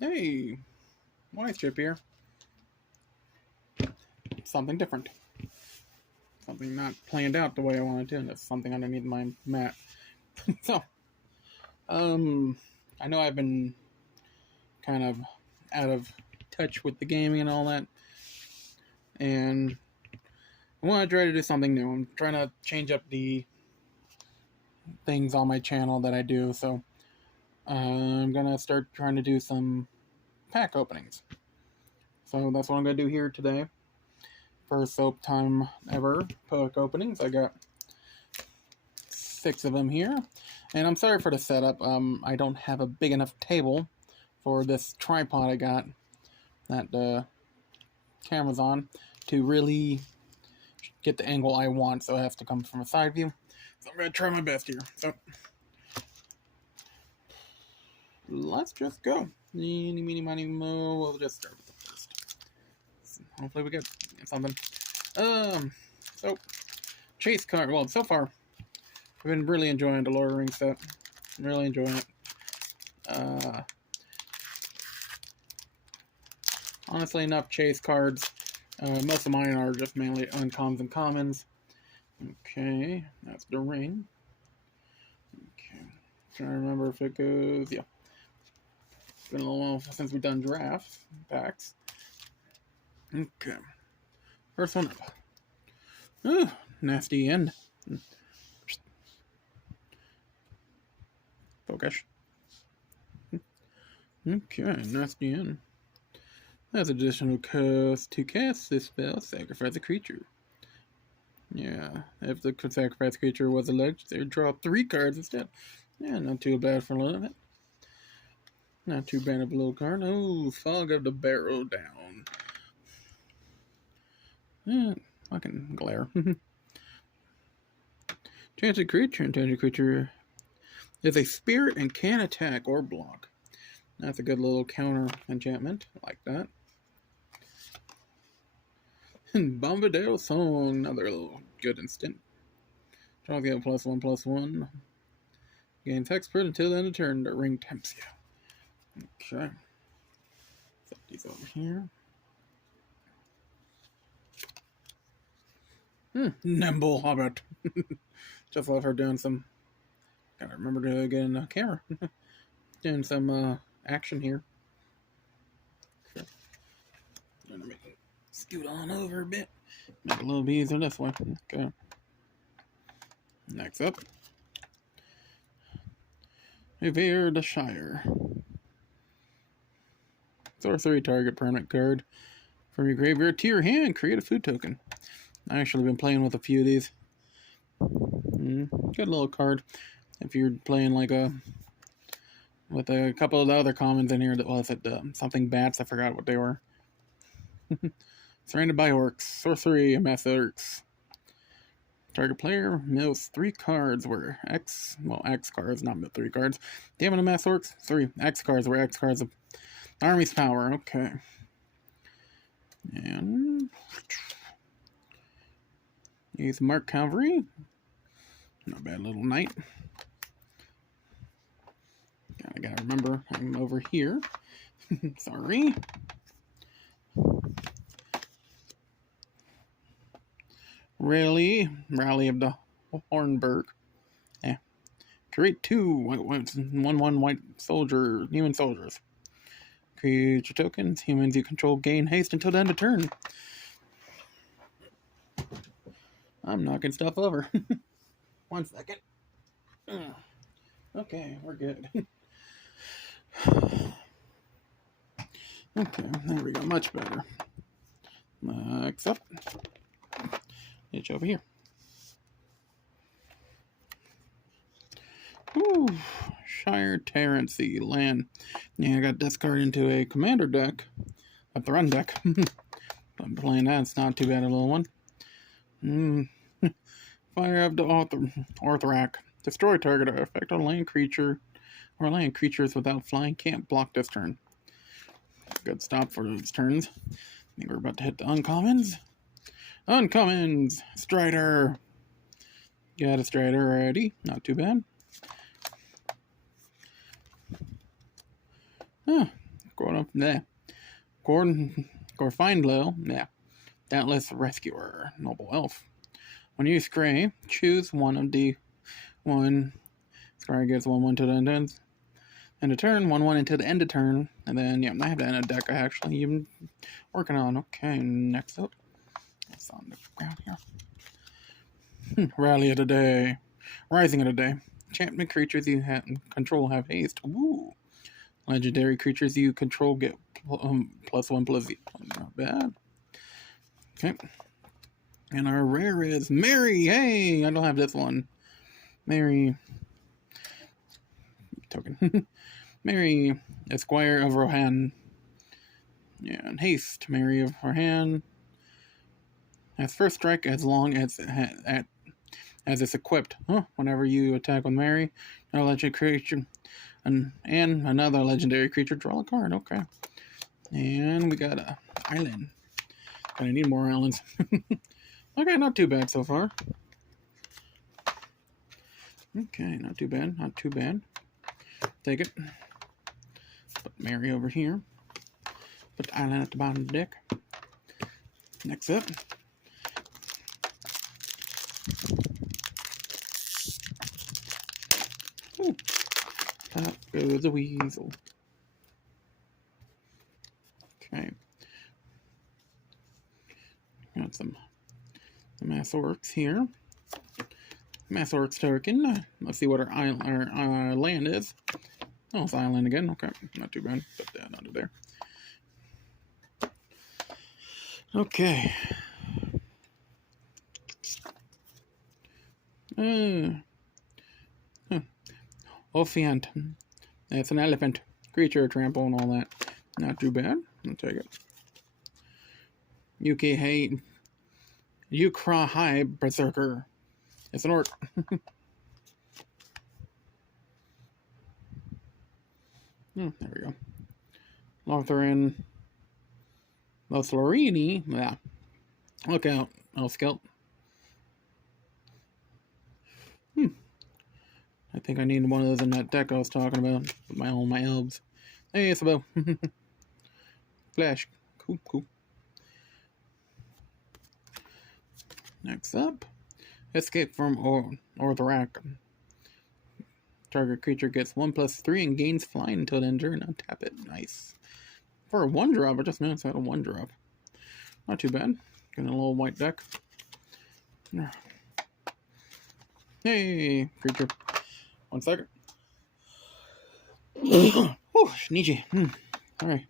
Hey, why Chip here? Something different. Something not planned out the way I wanted to, and it's something underneath my mat. So, I know I've been kind of out of touch with the gaming and all that, and I want to try to do something new. I'm trying to change up the things on my channel that I do, so I'm gonna start trying to do some pack openings. So that's what I'm gonna do here today. First soap time ever pack openings. I got 6 of them here, and I'm sorry for the setup. I don't have a big enough table for this tripod I got that the camera's on to really get the angle I want, so it has to come from a side view. So I'm gonna try my best here. So let's just go. Eeny, meeny, miny, mo. We'll just start with the first. Hopefully we get something. So chase card. Well, so far I've been really enjoying the Lord of the Rings set. I'm really enjoying it. Honestly, enough chase cards. Most of mine are just mainly uncommons and commons. Okay, that's the ring. Okay, trying to remember if it goes. Yeah, it's been a little while since we've done draft packs. Okay, first one up. Ooh, nasty end. Focus. Okay, nasty end. That's additional cost to cast this spell, sacrifice a creature. Yeah, if the sacrifice creature was a legendary, draw 3 cards instead. Yeah, not too bad for a little bit. Not too bad of a little card. Oh, Fog of the Barrow down. Yeah, fucking glare. Enchanted creature is a spirit and can attack or block. That's a good little counter enchantment. I like that. And Bombadil Song, another little good instant. Draw the +1/+1. Gains expert until the end of turn. The ring tempts you. Okay. Set these over here. Nimble Hobbit. Just love her doing some. Gotta remember to get in the camera. Doing some action here. Okay. Gonna make it scoot on over a bit. Make it a little bit easier this way. Okay. Next up, Revere the Shire. Sorcery, target permanent card from your graveyard to your hand. Create a food token. I actually been playing with a few of these. Good little card. If you're playing like with a couple of the other commons in here that was it something bats. I forgot what they were. Surrounded by orcs. Sorcery, amass orcs. Target player mills 3 cards where X cards, not mill 3 cards. Damn it, amass orcs. 3 X cards where X cards of army's power. Okay. And use Mark Cavalry. Not bad little knight. I gotta remember I'm over here. Sorry. Rally of the Hornburg. Yeah. Create 2 1/1 white soldier, human soldiers. Create your tokens. Humans you control gain haste until the end of turn. I'm knocking stuff over. 1 second. Okay, we're good. Okay, there we go. Much better. Next up. It's over here. Ooh, Shire Terrancy land. Yeah, I got this card into a commander deck, a Thrun deck. I'm playing that. It's not too bad a little one. Fire of the Orthrak. Destroy target effect on land creature or land creatures without flying can't block this turn. Good stop for those turns. I think we're about to hit the uncommons. Uncommons! Strider! Got a Strider already. Not too bad. Going Nah. Gorfindlow, nah. Doubtless Rescuer, Noble Elf. When you use Scry, choose one of the one. Scry gets 1/1 to the end of turn, 1/1 into the end of turn, and then yeah, I have that in a deck I actually even working on. Okay, next up, it's on the ground here. Rally of the day, Rising of the day. Enchantment creatures you control have haste. Ooh. Legendary creatures you control get +1/+0. Not bad. Okay. And our rare is Mary. Hey, I don't have this one. Mary. Token. Mary, Esquire of Rohan. Yeah, and haste. Mary of Rohan. Has first strike as long as it's equipped. Huh? Whenever you attack with Mary, another legendary creature, and another legendary creature, draw a card. Okay. And we got a island. Gonna need more islands. Okay, not too bad so far. Okay, not too bad. Not too bad. Take it. Put Mary over here. Put the island at the bottom of the deck. Next up. Ooh. Up goes the weasel. Okay. Got some Mass Orcs here. Mass Orcs token. Let's see what our land is. Oh, it's island again. Okay, not too bad. Put that under there. Okay. Ophiant. That's an elephant. Creature trample and all that. Not too bad. I'll take it. Ukra High Berserker. It's an orc. There we go. Lothlorini. Yeah. Look out, Elf-Skelp. I think I need one of those in that deck I was talking about. With all my elves. Hey, it's a bow. Flash. Cool. Next up. Escape from Orthorak. Target creature gets 1/3 and gains flying until the end of turn. Untap it. Nice. For a 1-drop, I just noticed I had a 1-drop. Not too bad. Getting a little white deck. Hey, creature. 1 second. Oh, sneezy. Alright.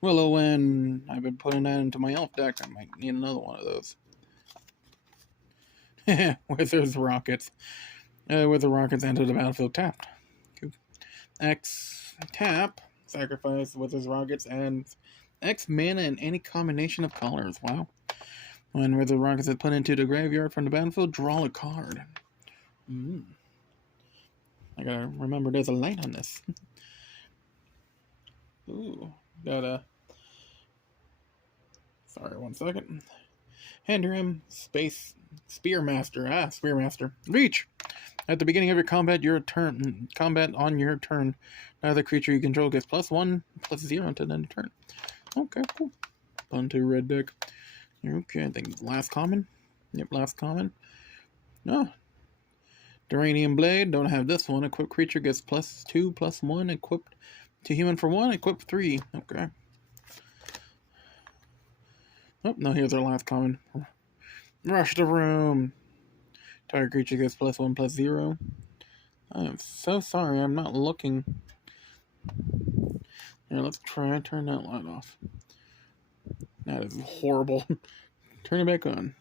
Willow, when I've been putting that into my elf deck, I might need another one of those. Wizard's Rockets. Wizard Rockets enter the battlefield tapped. X tap, sacrifice Wizard's Rockets, and X mana in any combination of colors. Wow. When Wizard Rockets is put into the graveyard from the battlefield, draw a card. I gotta remember there's a light on this. Ooh, got a... Sorry, 1 second. Handrim, Space, Spearmaster. Spearmaster. Reach! At the beginning of your combat on your turn, another creature you control gets +1/+0 until the end of turn. Okay, cool. Onto red deck. Okay, I think last common. Yep, last common. No. Duranium Blade, don't have this one. Equipped creature gets +2/+1. Equipped to human for 1. Equipped 3. Okay. Oh, no, here's our last common. Rush the Room. Target creature gets +1/+0. I'm so sorry, I'm not looking. Here, let's try and turn that light off. That is horrible. Turn it back on.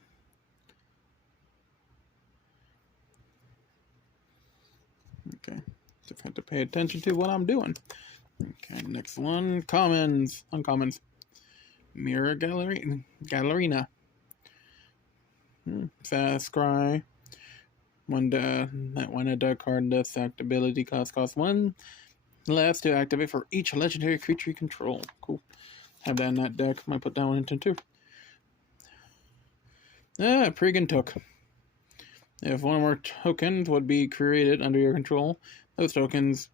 Okay, just have to pay attention to what I'm doing. Okay, next one. Commons. Uncommons. Mirror Gallerina. Scry. When a dark card does act ability cost 1 less to activate for each legendary creature you control. Cool. Have that in that deck. Might put that one into 2. Pregan Took. If one or more tokens would be created under your control, those tokens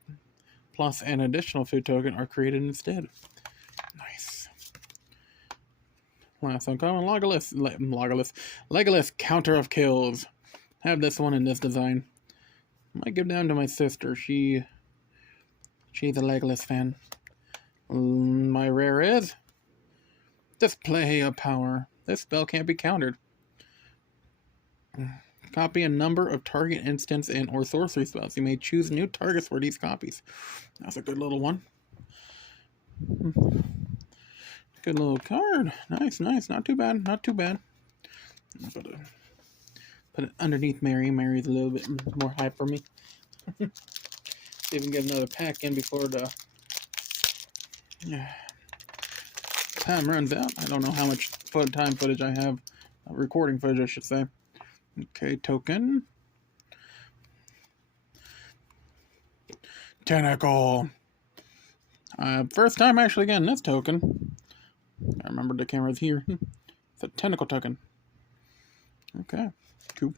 plus an additional food token are created instead. Nice. Last uncommon, Legolas, Counter of Kills. Have this one in this design. Might give down to my sister. She's a Legolas fan. My rare is Display of Power. This spell can't be countered. Copy a number of target instance and or sorcery spells. You may choose new targets for these copies. That's a good little one. Good little card. Nice. Not too bad. Put it underneath Mary. Mary's a little bit more hype for me. See if we can get another pack in before the time runs out. I don't know how much time footage I have. Recording footage, I should say. Okay, token. Tentacle. First time actually getting this token. I remember the camera's here. It's a tentacle token. Okay, cool.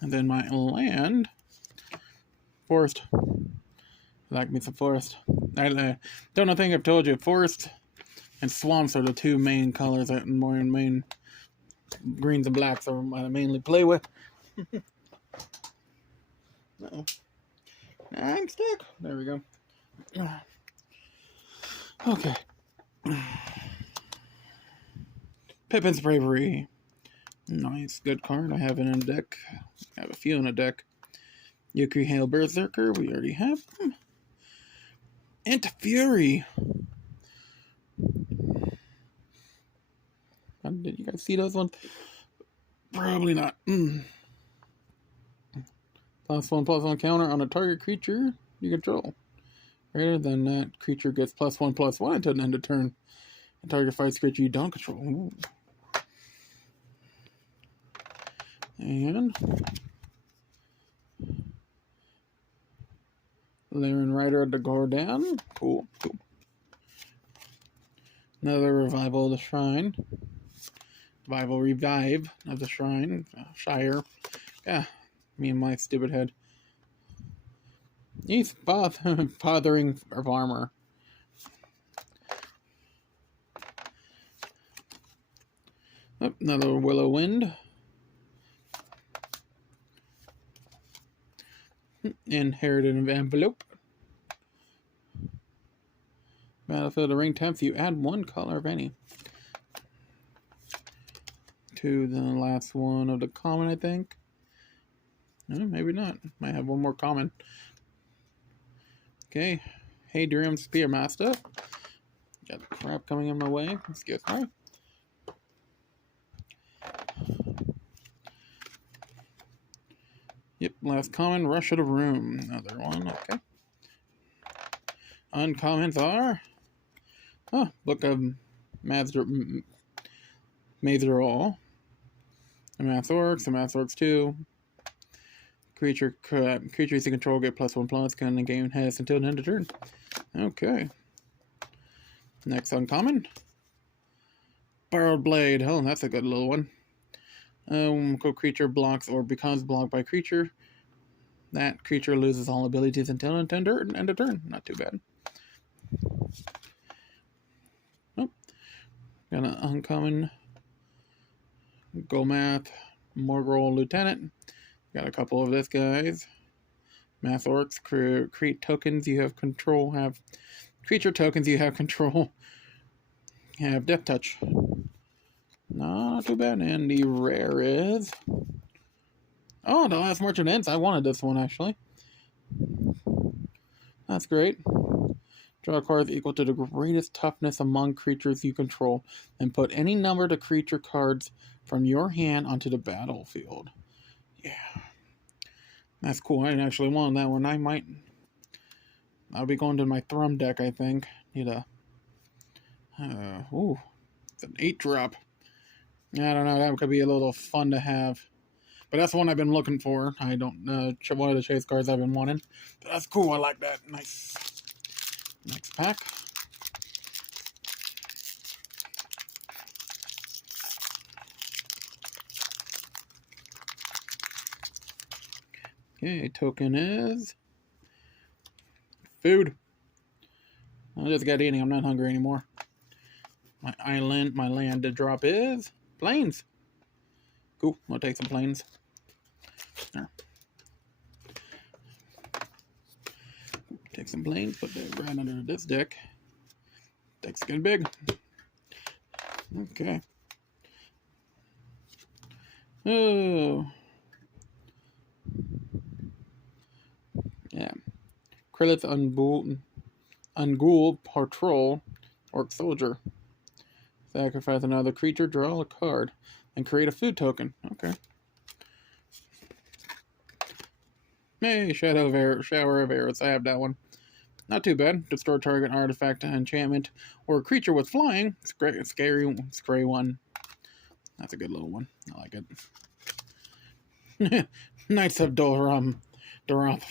And then my land. Forest. Like me some forest. I don't think I've told you, forest and swamps are the two main colors that main greens and blacks are what I mainly play with. Uh-oh. I'm stuck. There we go. Okay. Pippin's Bravery. Nice, good card. I have it in a deck. I have a few in a deck. Yuki Hail Berserker, we already have them. Fury. Did you guys see those ones? Probably not. +1/+1 counter on a target creature you control. Greater than that creature gets +1/+1 until the end of turn. The target fights creature you don't control. Ooh. And Laren Rider of the Gordan. Cool. Another Revival of the Shrine. Revive of the Shrine. Shire. Yeah, me and my stupid head. He's Fathering of Armor. Oh, another Willow Wind. Inherited Envelope. Battlefield of Ring Temps, you add one color of any. To the last one of the common, I think. No, maybe not. Might have one more common. Okay. Hadrian Spearmaster. Got crap coming in my way. Excuse me. Yep, last common, Rush of the Room. Another one, okay. Uncommons are... Book of Mazerall. A Math Orcs 2. Creatures you control get +1/+. Can the game has until the end of turn. Okay. Next uncommon. Borrowed Blade. Oh, that's a good little one. Creature blocks or becomes blocked by creature. That creature loses all abilities until end of turn. Not too bad. Nope. Got an uncommon. Gomath, Morgul Lieutenant. Got a couple of this guys. Math Orcs, create tokens you have control. Have creature tokens you have control. Have Death Touch. Not too bad. And the rare is... Oh, the Last Merchant Ends. I wanted this one, actually. That's great. Draw a card equal to the greatest toughness among creatures you control, and put any number of creature cards from your hand onto the battlefield. Yeah. That's cool. I actually wanted that one. I'll be going to my Thrum deck, I think. Need a... it's an 8-drop. I don't know, that could be a little fun to have. But that's the one I've been looking for. I don't know one of the chase cards I've been wanting. But that's cool, I like that. Nice. Next pack. Okay, token is Food. I just got eating. I'm not hungry anymore. My land to drop is planes. Cool. I'll take some planes. There. Take some planes. Put that right under this deck. Deck's getting big. Okay. Oh. Yeah. Krillith Ungul Patrol Orc Soldier. Sacrifice another creature, draw a card, and create a food token. Okay. Hey, Shower of Arrows. I have that one. Not too bad. Destroy target artifact, enchantment, or creature with flying. It's great. It's scary one. That's a good little one. I like it. Knights of Durham. God,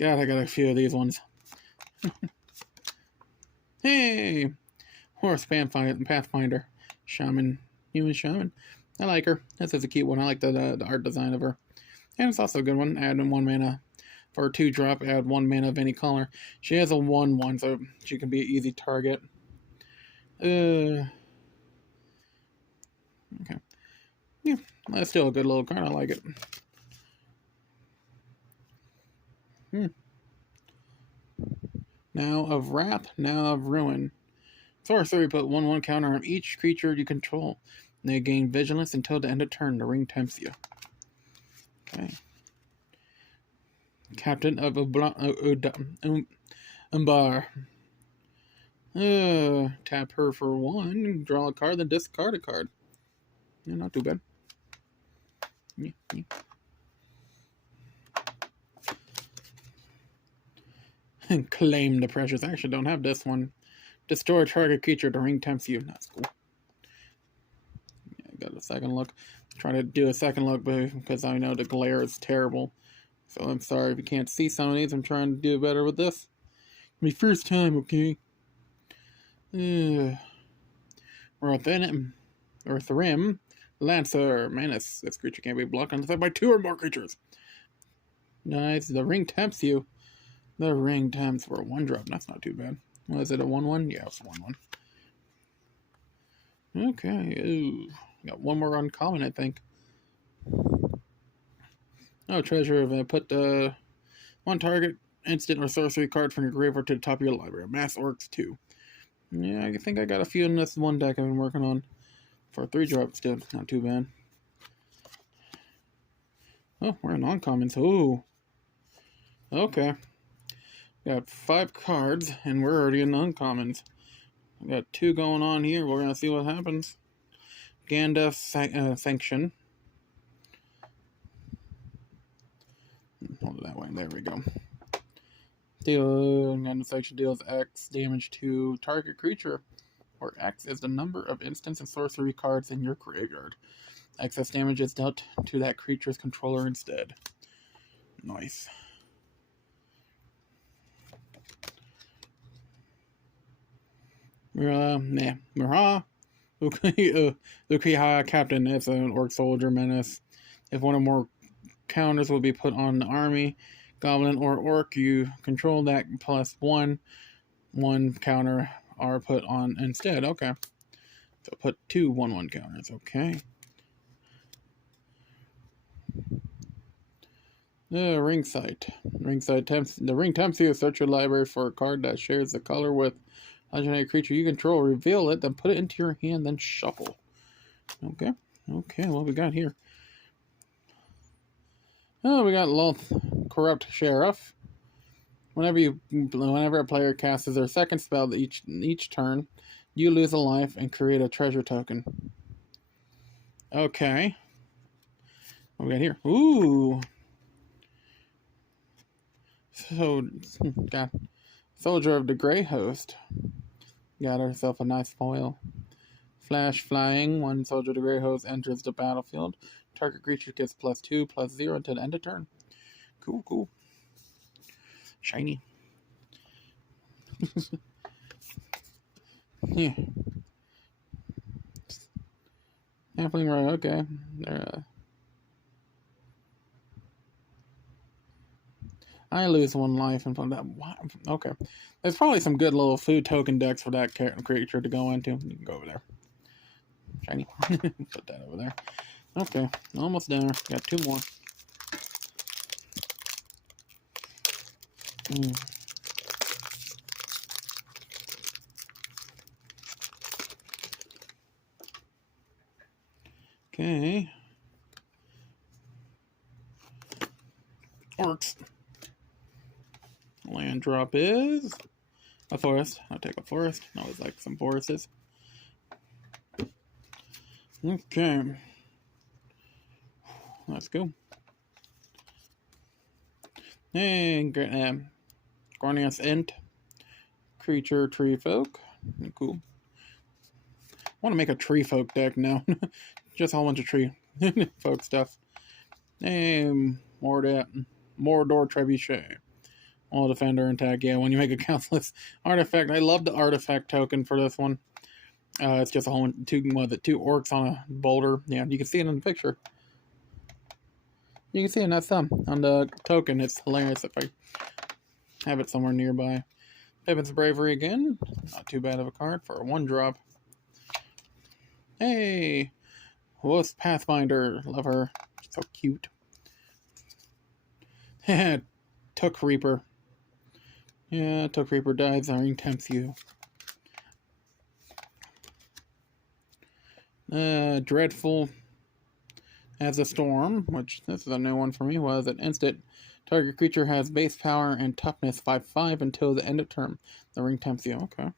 I got a few of these ones. Hey! Horse Pathfinder. Shaman. Human Shaman. I like her. This is a cute one. I like the art design of her. And it's also a good one. Add 1 mana. For a 2-drop, add 1 mana of any color. She has a 1/1, so she can be an easy target. Okay. Yeah, that's still a good little card. I like it. Now of Wrath, now of Ruin. Sorcery, put 1/1 counter on each creature you control. They gain vigilance until the end of turn. The ring tempts you. Okay. Captain of Umbar. Tap her for 1, draw a card, then discard a card. Yeah, not too bad. Yeah. And claim the pressures. I actually don't have this one. Destroy a target creature, the ring tempts you. That's cool. Yeah, I got a second look. Trying to do a second look because I know the glare is terrible. So I'm sorry if you can't see some of these. I'm trying to do better with this. My first time, okay? Earth Rim. Lancer. Menace. This creature can't be blocked unless by 2 or more creatures. Nice. The ring tempts you. The ring tempts for a 1-drop. That's not too bad. Was it a 1/1? Yeah, it's a 1/1. Okay. Ooh. Got one more uncommon, I think. Oh, treasure of put 1 target instant or sorcery card from your graveyard to the top of your library. Mass Orcs 2. Yeah, I think I got a few in this one deck I've been working on. For a 3-drop still. Not too bad. Oh, we're in uncommons. Ooh. Okay. Got 5 cards, and we're already in uncommons. We got 2 going on here. We're going to see what happens. Gandalf Sanction. Hold it that way. There we go. Gandalf Sanction deals X damage to target creature, where X is the number of instants and sorcery cards in your graveyard. Excess damage is dealt to that creature's controller instead. Nice. Murha. Lukiha Captain. It's an Orc Soldier Menace. If 1 or more counters will be put on the army, Goblin or Orc you control, that plus 1 counter are put on instead. Okay. So put 2 1/1 counters. Okay. The ring sight. The ring tempts you. Search your library for a card that shares the color with legendary creature you control. Reveal it, then put it into your hand, then shuffle. Okay. Okay, what we got here? Oh, we got Loth, Corrupt Sheriff. Whenever a player casts their second spell each turn, you lose a life and create a treasure token. Okay. What we got here? Ooh. So, got Soldier of the Grey Host. Got herself a nice foil. Flash Flying. 1 Soldier of the Grey Host enters the battlefield. Target creature gets +2/+0 until the end of turn. Cool, cool. Shiny. Yeah. Halfling right, okay. I lose 1 life and put that. What? Okay. There's probably some good little food token decks for that creature to go into. You can go over there. Shiny. Put that over there. Okay. Almost done. Got 2 more. Okay. Orcs. Land drop is a forest. I'll take a forest. I always like some forests. Okay. Let's go. Hey, Gornius Int. Creature Tree Folk. Cool. I want to make a Tree Folk deck now. Just a whole bunch of tree folk stuff. Hey, Mordor Trebuchet. All defender and tag. Yeah, when you make a countless artifact. I love the artifact token for this one. It's just a whole 2 orcs on a boulder. Yeah, you can see it in the picture. You can see it in that thumb on the token. It's hilarious if I have it somewhere nearby. Pippin's Bravery again. Not too bad of a card for a 1-drop. Hey, Wolf's Pathfinder. Love her. So cute. Took Reaper. Yeah, Took Reaper dies. Ring tempts you. Dreadful as a Storm, which this is a new one for me. Was an instant. Target creature has base power and toughness 5/5 until the end of turn. The ring tempts you. Okay.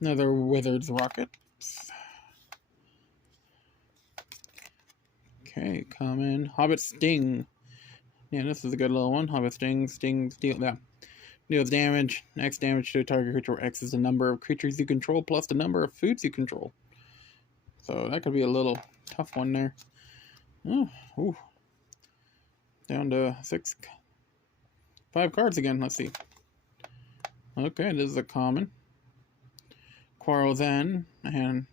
Another Wizard's Rocket. Okay, common. Hobbit Sting. Yeah, this is a good little one. Hobbit Sting, Steal. Yeah. Deals damage. X damage to a target creature where X is the number of creatures you control plus the number of foods you control. So that could be a little tough one there. Oh, ooh. Down to 5 cards again. Let's see. Okay, this is a common. Quarrel's End. And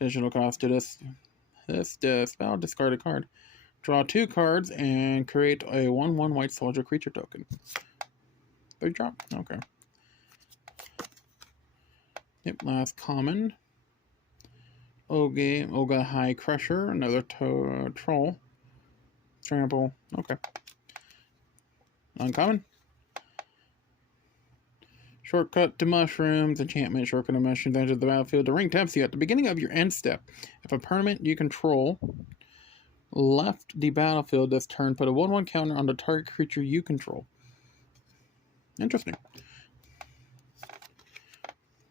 additional cost to this spell, discard a card. Draw 2 cards and create a 1/1 white soldier creature token. 3 drop. Okay. Yep, last common. Olga High Crusher, another troll. Trample. Okay. Uncommon. Shortcut to Mushrooms. Enchantment. Shortcut to Mushrooms. Enter the battlefield. The ring tempts you at the beginning of your end step. If a permanent you control left the battlefield this turn, put a 1/1 counter on the target creature you control. Interesting.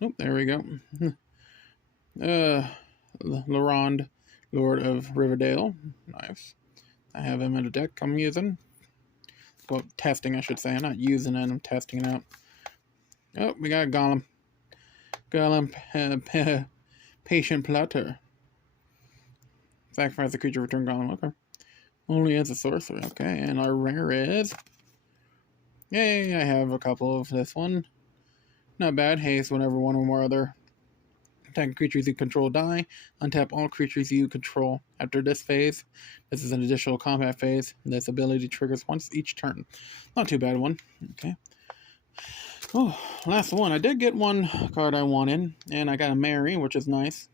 Oh, there we go. Lorand, Lord of Riverdale. Nice. I have him in a deck I'm using. Well, testing, I should say. I'm not using it, I'm testing it out. Oh, we got Golem. Golem, Patient Platter. Sacrifice the creature, return Golem. Okay. Only as a sorcerer. Okay, and our rare is... Yay, I have a couple of this one. Not bad. Haste whenever one or more other attacking creatures you control die. Untap all creatures you control. After this phase, this is an additional combat phase. This ability triggers once each turn. Not too bad one. Okay. Oh, last one. I did get one card I wanted, and I got a Mary, which is nice.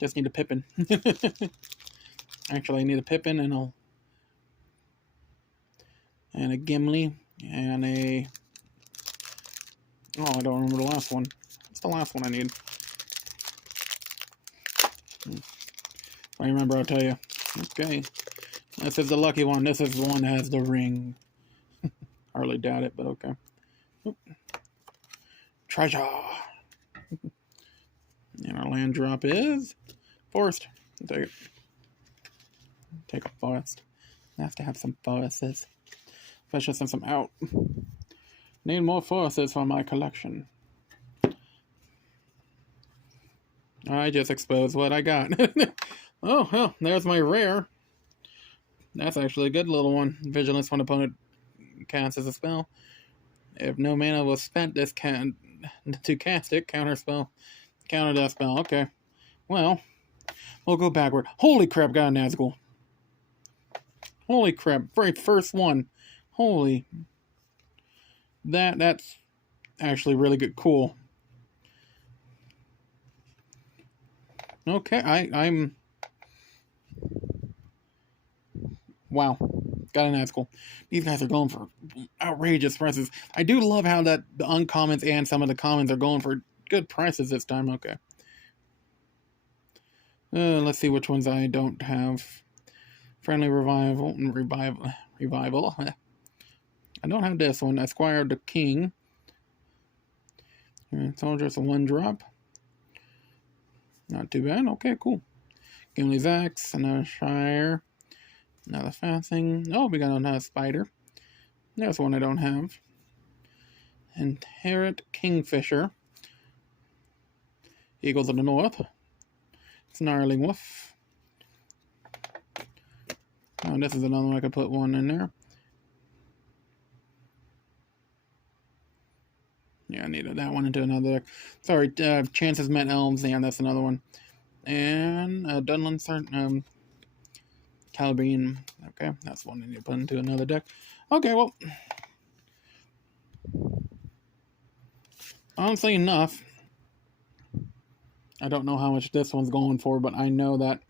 Just need a Pippin. Actually, I need a Pippin and a Gimli and a... Oh, I don't remember the last one. What's the last one I need? If I remember, I'll tell you. Okay. This is the lucky one. This is the one that has the ring. Hardly doubt it, but okay. Oop. Treasure. And our land drop is forest. I'll take it. Take a forest. I have to have some forests. Especially since I'm out. Need more forests for my collection. I just exposed what I got. Oh, well, there's my rare. That's actually a good little one. Vigilance when opponent casts as a spell. If no mana was spent to cast it, counter that spell. Okay. Well, we'll go backward. Holy crap, got a Nazgul. Holy crap, very first one. Holy. That's actually really good. Cool. Okay, I'm... Wow. Got an Nazgul. These guys are going for outrageous prices. I do love how that the uncommons and some of the commons are going for good prices this time. Okay. Let's see which ones I don't have. Friendly Revival and Revival. I don't have this one. Esquire the King. Soldier's a 1-drop. Not too bad. Okay, cool. Gimli's Axe, another Shire. Another Fasting. Oh, we got another Spider. There's one I don't have. Inherit Kingfisher. Eagles of the North. Snarling Wolf. Oh, this is another one I could put one in there. Yeah, I needed that one into another deck. Sorry, Chances Met Elves. Yeah, that's another one. And Dunland's Calibrine. Okay, that's one I need to put into another deck. Okay, well, honestly enough, I don't know how much this one's going for, but I know that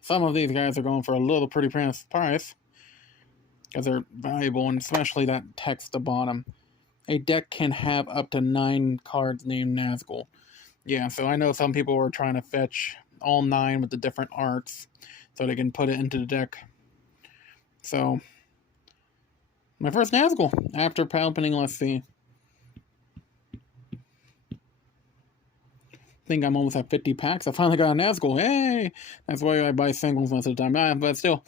some of these guys are going for a little pretty price because they're valuable, and especially that text at the bottom. A deck can have up to 9 cards named Nazgul. Yeah, so I know some people were trying to fetch all 9 with the different arts so they can put it into the deck. So, my first Nazgul after opening, let's see. I think I'm almost at 50 packs. I finally got a Nazgul. Hey! That's why I buy singles most of the time. But still,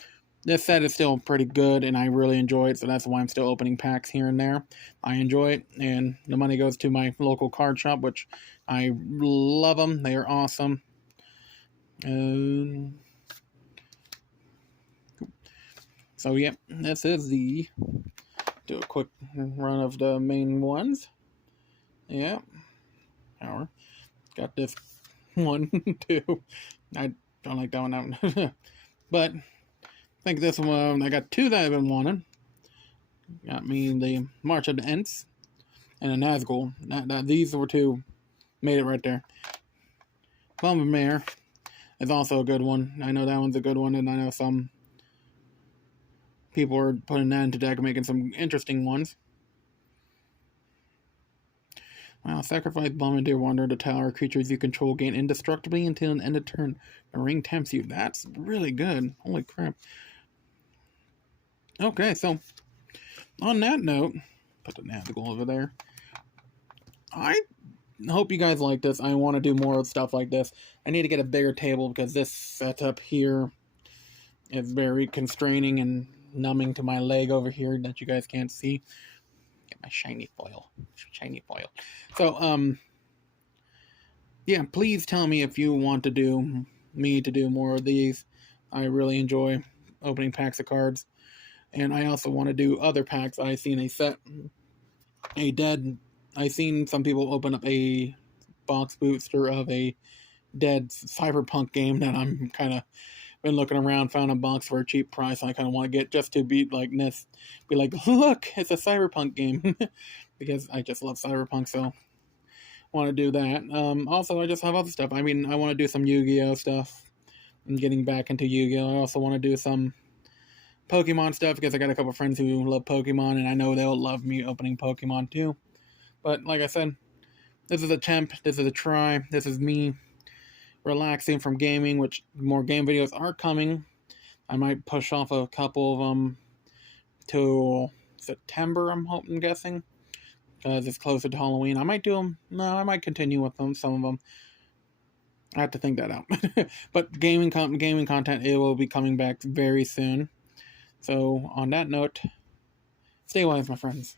this set is still pretty good, and I really enjoy it, so that's why I'm still opening packs here and there. I enjoy it, and the money goes to my local card shop, which I love them. They are awesome. So, yeah, this is the... Do a quick run of the main ones. Yeah. Power. Got this one, too. I don't like that one. But... I think this one, I got 2 that I've been wanting. Got me the March of the Ents and a Nazgul. These were 2. Made it right there. Plumber Mare is also a good one. I know that one's a good one, and I know some people are putting that into deck and making some interesting ones. Wow, sacrifice Bombardier Wanderer to tower. Creatures you control gain indestructibly until an end of turn. The ring tempts you. That's really good. Holy crap. Okay, so on that note, put the Nazgul over there. I hope you guys like this. I want to do more stuff like this. I need to get a bigger table because this setup here is very constraining and numbing to my leg over here that you guys can't see. Get my shiny foil. So, yeah, please tell me if you want to do more of these. I really enjoy opening packs of cards. And I also want to do other packs. I seen I seen some people open up a box booster of a dead Cyberpunk game that I'm kind of been looking around, found a box for a cheap price, and I kind of want to get just to be like, look, it's a Cyberpunk game. Because I just love Cyberpunk, so want to do that. Also, I just have other stuff. I mean, I want to do some Yu-Gi-Oh stuff. I'm getting back into Yu-Gi-Oh. I also want to do some Pokemon stuff because I got a couple friends who love Pokemon, and I know they'll love me opening Pokemon too. But like I said, this is a temp, this is a try, this is me relaxing from gaming, which more game videos are coming. I might push off a couple of them till September, I'm guessing, because it's closer to Halloween. I might do them. No, I might continue with them, some of them. I have to think that out. But gaming content, it will be coming back very soon. So, on that note, stay wise, my friends.